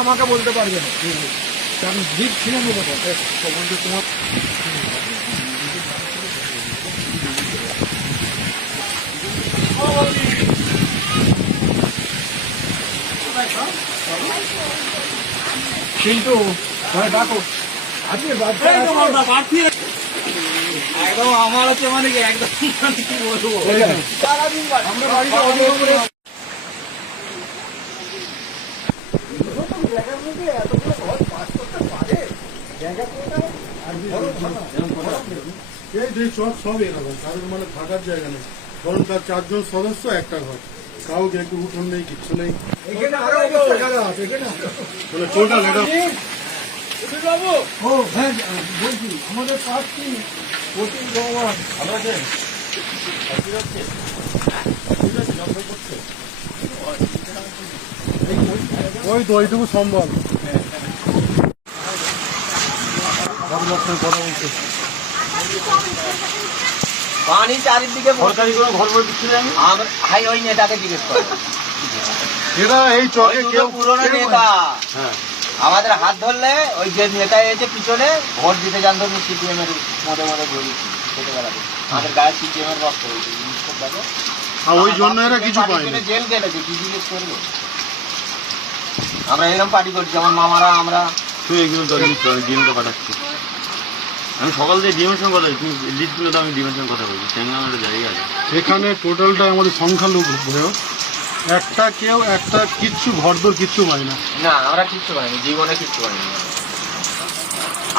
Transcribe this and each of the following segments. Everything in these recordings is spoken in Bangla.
আমাকে বলতে পারবে না। কারণ জিপ সম্বন্ধে তোমার কিন্তু ভাই ডাকো। আজকে একদম আমার হচ্ছে মানে কি একদম কি বলব? আমরা বাড়িতে করে এই যে সব সব এরকম। কারোর মানে থাকার জায়গা নেই। কারণ তার চারজন সদস্য একটা ঘর। কাউকে একটু উঠোন নেই কিচ্ছু নেই। এখানে আরও খারাপ আছে এখানে। টোটাল এটা ও হ্যাঁ বলছি আমাদের পার্টি প্রতিম ভগবান ওই তো ওইটুকু সম্ভব। বাবু আপনার কথা বলছে পানি চারিদিকে সরকারি কোনো ঘর বই দিচ্ছে জানি হাই ওই নেতাকে জিজ্ঞেস করো। এরা এই চকে কেউ পুরনো নেতা। হ্যাঁ। আমাদের হাত ধরলে ওই যে নেতা এসে পিছনে ভোট দিতে জানতো সিপিএম এর মধ্যে মধ্যে ঘুরিয়েছি ছোটবেলাতে। আমাদের গায়ে সিপিএম এর রক্ত হয়েছে। ওই জন্য এরা কিছু জেল কেটেছে কি জিজ্ঞেস করব? আমরা এরকম পার্টি করছি আমার মামারা আমরা। তুই এগুলো তো পাঠাচ্ছি। আমি সকাল থেকে ডিএমের সঙ্গে কথা বলছি তুমি লিস্টগুলো তো আমি ডিএমের সঙ্গে কথা বলছি সঙ্গে আমার জায়গা আছে। এখানে টোটালটা আমাদের সংখ্যালঘু হয়েও একটা কেউ একটা কিচ্ছু ঘরদোর কিচ্ছু পায় না। না আমরা কিচ্ছু পাইনি জীবনে কিচ্ছু পাইনি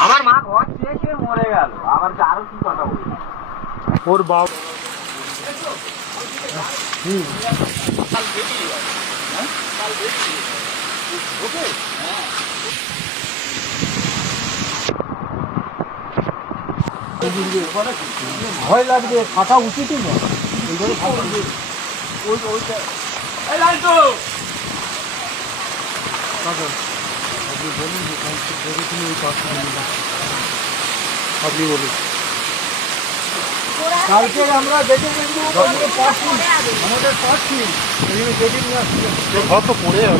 আমার মা ঘর চেয়েছে মরে গেল আবার আরও কি কথা বলব? ওর বাবা ভয় লাগবে ফাটা না। ওইটা আপনি বলুন যে ধরেছিল ওই পাঁচশো আপনি বলুন। কালকে আমরা দেখে কিন্তু আমাদের পাচ্ছি এখানে দেখে নিয়ে আসছি ঘর তো পড়ে যাবে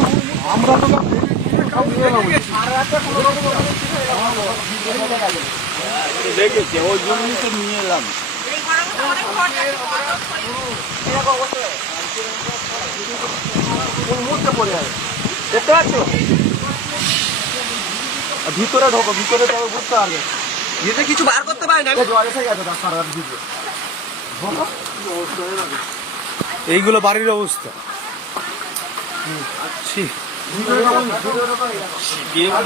দেখেছি ওই জন্যই তো নিয়ে এলাম। দেখতে পাচ্ছ? ভিতরে ঢোকো ভিতরে তবে বুঝতে পারবে এতে কিছু বার করতে পারে না জল এসে গেছে তার সারা ভিতরে এইগুলো বাড়ির অবস্থা।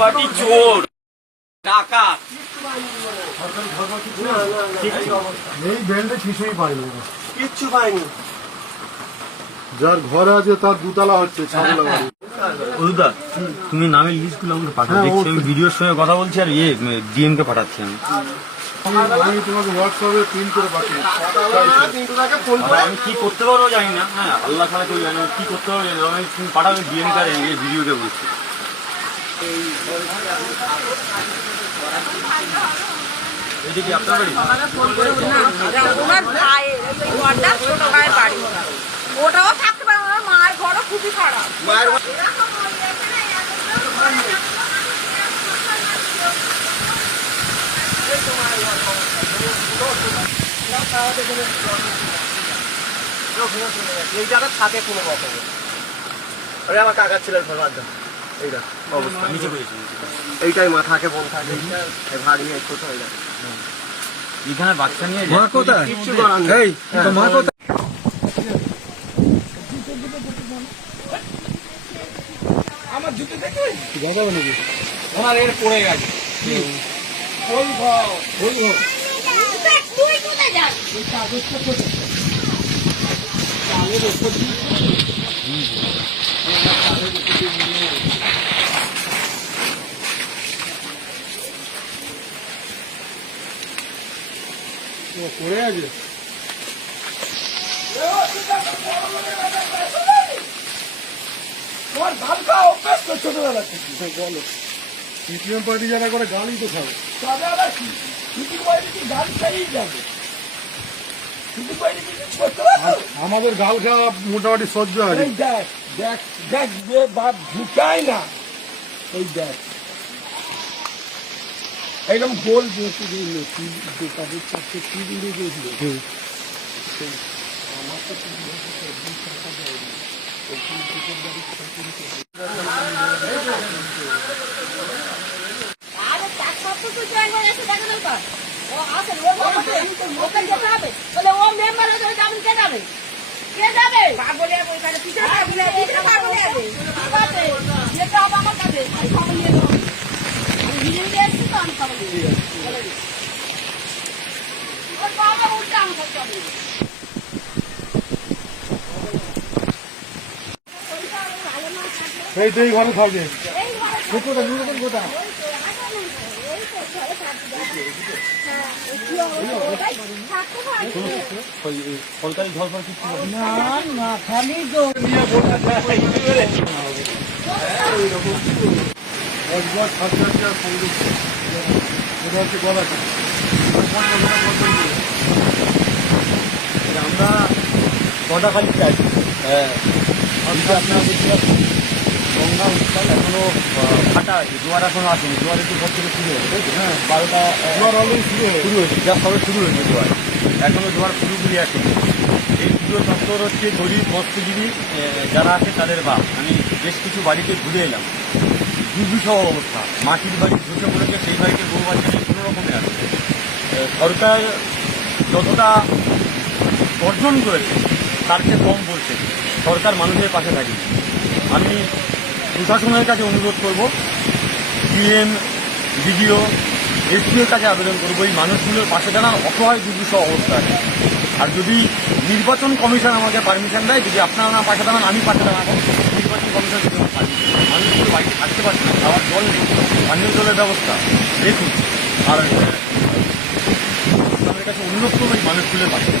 পার্টি চোর। টাকা এই ব্যান্ডে কিছুই পাইনি। কিচ্ছু পাইনি। যার ঘরে আছে তার দুতলা হচ্ছে ছাগলা বাড়ি। তুমি নামের লিস্টগুলো আমাকে পাঠাও। হ্যাঁ, দেখছি আমি ভিডিওর সঙ্গে কথা বলছি আর ইয়ে ডিএম কে পাঠাচ্ছি আমি। আমি- তোমাকে হোয়াটসঅ্যাপে প্রিন্ট করে পাঠিয়ে আমি কি করতে পারব জানি না। হ্যাঁ আল্লাহ ছাড়া কেউ জানি কি করতে পারব জানি না। আমি তুমি পাঠাবে ডিএমকে আর এই ভিডিওকে বলছি। এটা কি আপনার বাড়ি? ওনার ভাইয়ের ছোট ভাইয়ের বাড়ি। ওটাও থাকতে পারে ওনার মায়ের ঘরও খুবই খারাপ। এই জায়গা থাকে কোনো রকমে আরে আমার কাকার ছেলের ঘর বাদ এইটা অবস্থা নিচে করেছি এইটাই মা থাকে বোন থাকে ভাগ নিয়ে ছোট হয়ে যাবে এখানে বাচ্চা নিয়ে মা কোথায় কিচ্ছু করার নেই তো মা কোথায় আমার জুতো দেখে? গজাবে নাকি ওনার এর পড়ে গেছে। ঘর ঘর এই কাগজটা তোমার ছোটবেলা থেকে বলো পার্টি যারা করে গানই তো খাবে আবার কি? গান খাইয়েই যাবে? আমাদের গাল খাওয়া মোটামুটি সহ্য হয় এই দেখ দেখ দেখ যে বাপ ঢুকায় না। এই দেখ। একদম গোল দিল চারটে গেছিল আরে চাকমাত্র তো দরকার। ও ও ওকে যেতে হবে। মেম্বার হয়ে যাবে যাবেন কে যাবে? কে যাবে? পাগলে ওইখানে পিছনে পাগলে পিছনে পাগলে আছে ঠিক আছে? যেতে হবে আমার কাছে আমি খবর নিয়ে দেবো আমি হিরিং দিয়ে এসছি তো আমি খবর নিয়ে দেবো বলে দিই। ওর বাবা উল্টা এই ঘরে থাকবে। এই ঘরে কোথা নুরকম কোথা এই তো ঘরে থাকতে পারবে সরকারি কিছু সংযুক্ত এটা হচ্ছে আমরা কটা খালি চাই হ্যাঁ আপনার গঙ্গা উত্তাল এখনও আছে জোয়ার এখনও আসেনি জোয়ার একটু থেকে শুরু হয়েছে হ্যাঁ। বারোটা জোয়ার অলরেডি শুরু হয়েছে। যা সবে শুরু হয়েছে জোয়ার এখনও জোয়ার পুরোপুরি আসেনি। এই পুজো দপ্তর হচ্ছে গরিব মৎস্যজীবী যারা আছে তাদের বাপ। আমি বেশ কিছু বাড়িতে ঘুরে এলাম। দুর্বিষহ অবস্থা। মাটির বাড়ি ঢুকে পড়েছে সেই বাড়িতে বউ বাচ্চা কোনো রকমে আছে। সরকার যতটা অর্জন করেছে তার চেয়ে কম বলছে। সরকার মানুষের পাশে থাকে আমি প্রশাসনের কাছে অনুরোধ করব ডিএম বিডিও এসপিওর কাছে আবেদন করব। এই মানুষগুলোর পাশে দাঁড়ান, অসহায় দুর্বিষহ অবস্থায়। আর যদি নির্বাচন কমিশন আমাকে পারমিশন দেয়, যদি আপনারা না পাশে দাঁড়ান, আমি পাশে দাঁড়াবো। নির্বাচন কমিশন যদি। মানুষগুলো বাড়িতে থাকতে পারছে না খাওয়ার জল নেই। পানীয় জলের ব্যবস্থা। দেখুন, আর আপনাদের কাছে অনুরোধ করব এই মানুষগুলোর পাশে।